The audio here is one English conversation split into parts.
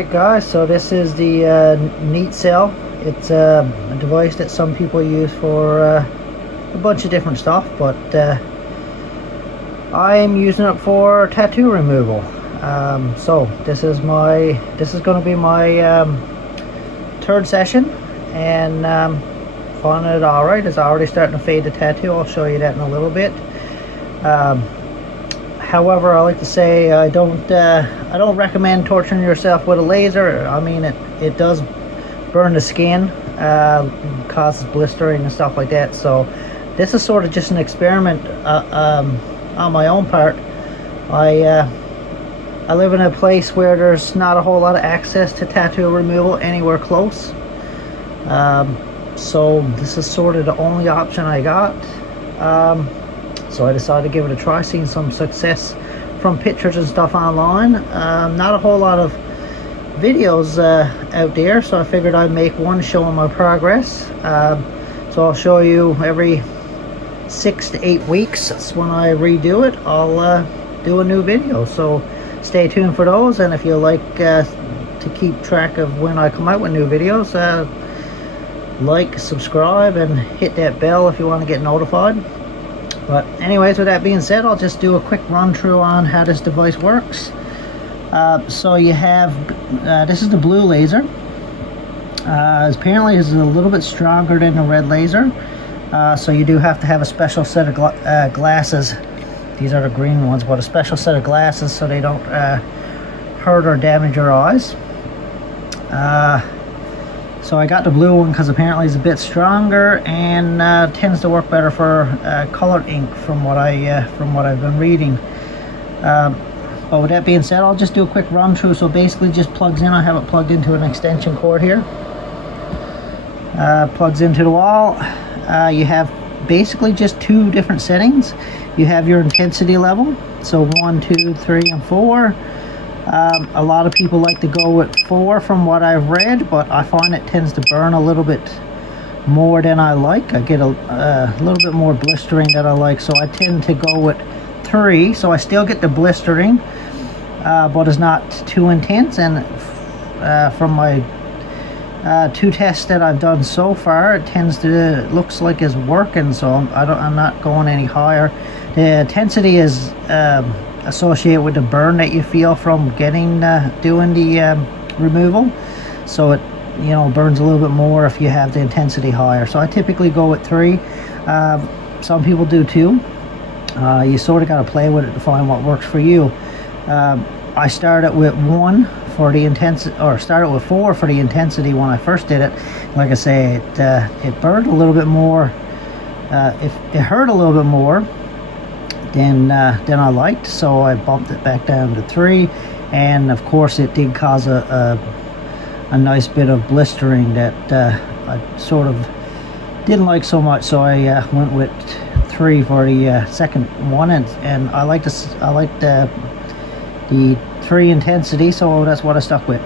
Alright guys, so this is the Neatcell. It's a device that some people use for a bunch of different stuff, but I'm using it for tattoo removal. So this is going to be my third session, and finding it alright. It's already starting to fade the tattoo. I'll show you that in a little bit. However, I like to say I don't recommend torturing yourself with a laser. I mean, it does burn the skin, causes blistering and stuff like that. So this is sort of just an experiment on my own part. I live in a place where there's not a whole lot of access to tattoo removal anywhere close. So this is sort of the only option I got. So I decided to give it a try, seeing some success from pictures and stuff online. Not a whole lot of videos out there, so I figured I'd make one showing my progress. So I'll show you every 6 to 8 weeks. That's when I redo it. I'll do a new video, so stay tuned for those. And if you like to keep track of when I come out with new videos, like, subscribe, and hit that bell if you want to get notified. But anyways, with that being said, I'll just do a quick run through on how this device works. So you have, this is the blue laser. Apparently this is a little bit stronger than the red laser. So you do have to have a special set of glasses. These are the green ones, but a special set of glasses so they don't hurt or damage your eyes. So I got the blue one because apparently it's a bit stronger and tends to work better for colored ink, from what I've been reading. But with that being said, I'll just do a quick run through. So basically, just plugs in. I have it plugged into an extension cord here. Plugs into the wall. You have basically just two different settings. You have your intensity level, so 1, 2, 3, and 4. A lot of people like to go with 4 from what I've read, but I find it tends to burn a little bit more than I like. I get a little bit more blistering than I like, so I tend to go with 3. So I still get the blistering, but it's not too intense. And from my 2 tests that I've done so far, it looks like it's working. So I'm not going any higher. The intensity is associated with the burn that you feel from doing the removal. So it burns a little bit more if you have the intensity higher. So I typically go with 3. Some people do 2. You sort of got to play with it to find what works for you. I started with 1 for the intensity, or started with 4 for the intensity when I first did it. Like I say, it burned a little bit more. It hurt a little bit more than I liked, so I bumped it back down to 3. And of course, it did cause a nice bit of blistering that I sort of didn't like so much. So I went with 3 for the second one, and I like the 3 intensity, so that's what I stuck with.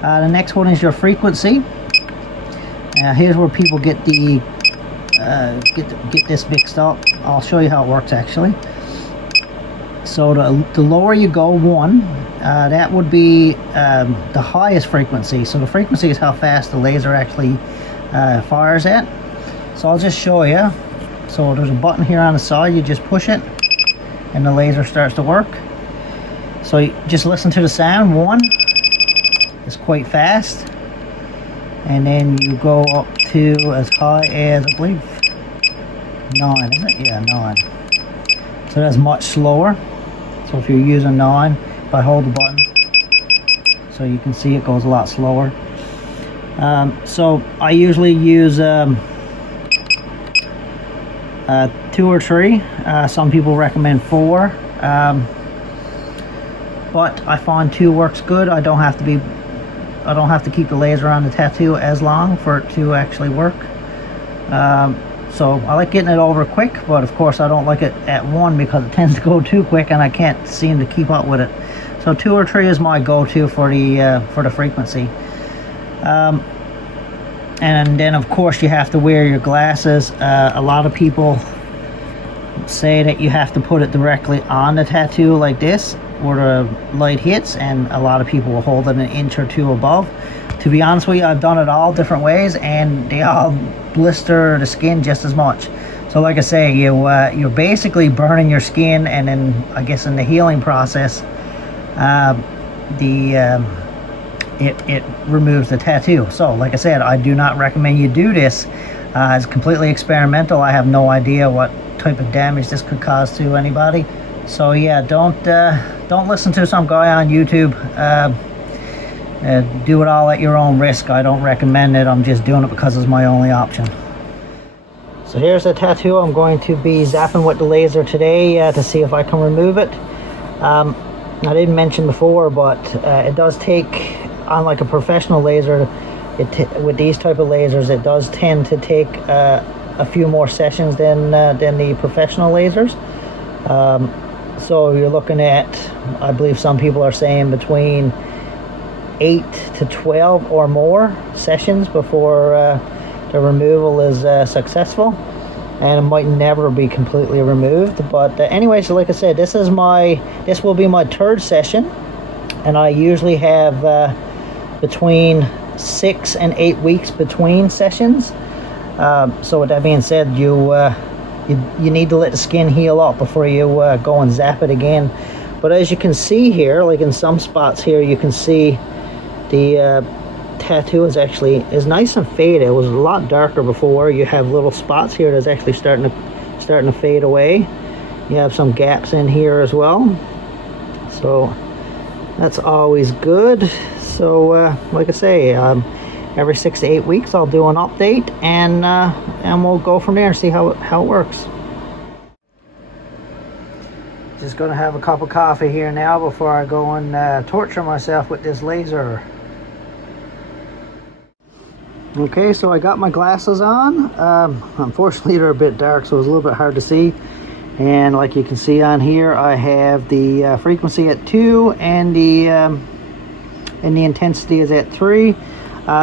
The next one is your frequency. Here's where people get this mixed up. I'll show you how it works actually. So the lower you go, 1, that would be the highest frequency. So the frequency is how fast the laser actually fires at. So I'll just show you. So there's a button here on the side. You just push it and the laser starts to work. So you just listen to the sound. 1 is quite fast, and then you go up to as high as, I believe, 9, is it? Yeah, 9. So that's much slower. So if you're using 9, if I hold the button, so you can see it goes a lot slower. So I usually use 2 or 3. Some people recommend 4. But I find 2 works good. I don't have to keep the laser on the tattoo as long for it to actually work. So I like getting it over quick, but of course I don't like it at 1 because it tends to go too quick and I can't seem to keep up with it. So 2 or 3 is my go-to for the frequency. And then of course you have to wear your glasses. A lot of people say that you have to put it directly on the tattoo like this, where the light hits, and a lot of people will hold it an inch or two above. To be honest with you, I've done it all different ways, and they all blister the skin just as much. So like I say, you're basically burning your skin, and then I guess in the healing process, it removes the tattoo. So like I said, I do not recommend you do this. It's completely experimental. I have no idea what type of damage this could cause to anybody. So yeah, don't listen to some guy on YouTube. Do it all at your own risk. I don't recommend it. I'm just doing it because it's my only option. So here's the tattoo. I'm going to be zapping with the laser today to see if I can remove it. I didn't mention before, but it does take, unlike a professional laser, with these type of lasers, it does tend to take a few more sessions than the professional lasers. So you're looking at, I believe some people are saying, between 8 to 12 or more sessions before the removal is successful, and it might never be completely removed. But anyways, like I said, this will be my third session, and I usually have between 6 and 8 weeks between sessions. So with that being said, you need to let the skin heal up before you go and zap it again. But as you can see here, like in some spots here, you can see the tattoo is nice and faded. It was a lot darker before. You have little spots here that's actually starting to fade away. You have some gaps in here as well, so that's always good. So like I say, every 6 to 8 weeks I'll do an update, and we'll go from there and see how it works. Just gonna have a cup of coffee here now before I go and torture myself with this laser. Okay, so I got my glasses on. Unfortunately they're a bit dark, so it's a little bit hard to see. And like you can see on here, I have the frequency at 2 and the intensity is at 3.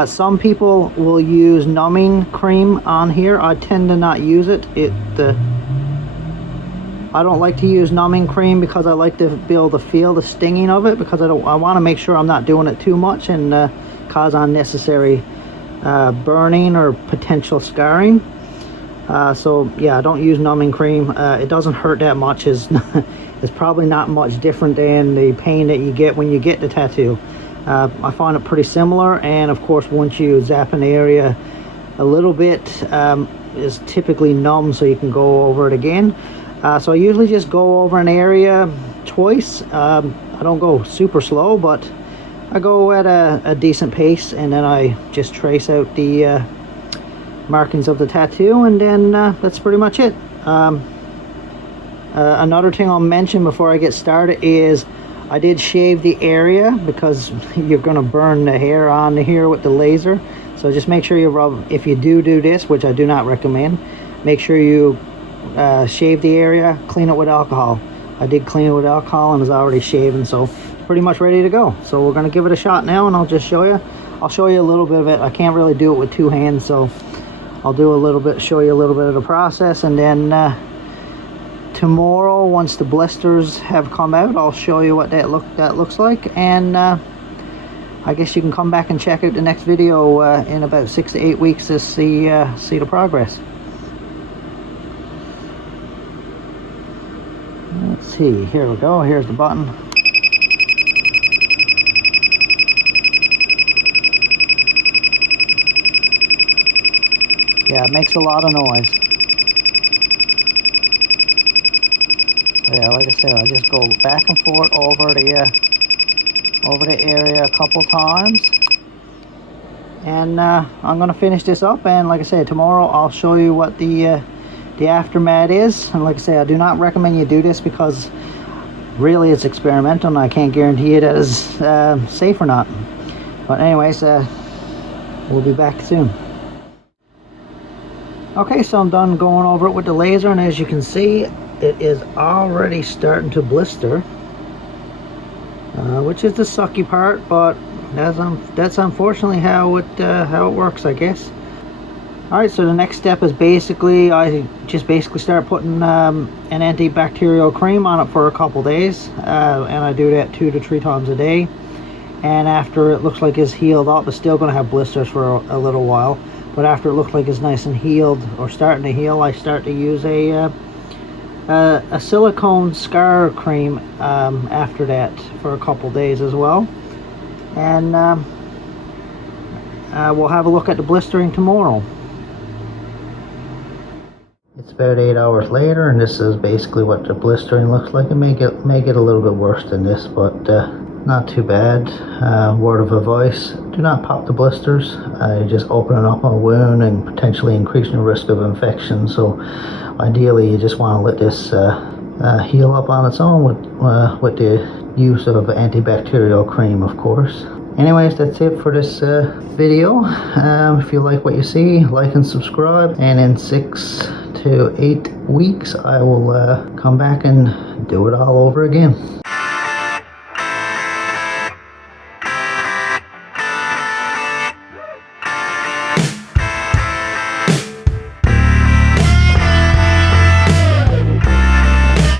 Some people will use numbing cream on here. I tend to not use it. I don't like to use numbing cream because I like to be able to feel the stinging of it, because I want to make sure I'm not doing it too much and cause unnecessary burning or potential scarring. So yeah, I don't use numbing cream. It doesn't hurt that much. It's probably not much different than the pain that you get when you get the tattoo. I find it pretty similar, and of course once you zap an area a little bit, is typically numb, so you can go over it again. So I usually just go over an area twice. I don't go super slow, but I go at a decent pace, and then I just trace out the markings of the tattoo, and then that's pretty much it. Another thing I'll mention before I get started is I did shave the area, because you're going to burn the hair on here with the laser. So just make sure you rub, if you do this, which I do not recommend, make sure you shave the area, clean it with alcohol. I did clean it with alcohol and was already shaven, so pretty much ready to go. So we're going to give it a shot now, and I'll just show you. I'll show you a little bit of it. I can't really do it with two hands, so I'll do a little bit, show you a little bit of the process, and then tomorrow, once the blisters have come out, I'll show you what that looks like, and I guess you can come back and check out the next video in about 6 to 8 weeks to see the progress. Let's see, here we go, here's the button. Yeah, it makes a lot of noise. Yeah, like I said, I just go back and forth over the area a couple times, and I'm gonna finish this up, and like I said, tomorrow I'll show you what the aftermath is. And like I say, I do not recommend you do this, because really it's experimental, and I can't guarantee it is safe or not. But anyways, we'll be back soon. Okay, so I'm done going over it with the laser, and as you can see, it is already starting to blister, which is the sucky part, but that's unfortunately how it works, I guess. Alright, so the next step is basically, I just start putting an antibacterial cream on it for a couple days, and I do that 2 to 3 times a day. And after it looks like it's healed up, it's still going to have blisters for a little while, but after it looks like it's nice and healed, or starting to heal, I start to use a silicone scar cream after that for a couple days as well. And we'll have a look at the blistering tomorrow. It's about 8 hours later, and this is basically what the blistering looks like. It may get a little bit worse than this, but not too bad. Word of advice: do not pop the blisters. You're just opening up a wound and potentially increasing the risk of infection. So ideally, you just want to let this heal up on its own with the use of antibacterial cream, of course. Anyways, that's it for this video. If you like what you see, like and subscribe, and in 6 to 8 weeks I will come back and do it all over again.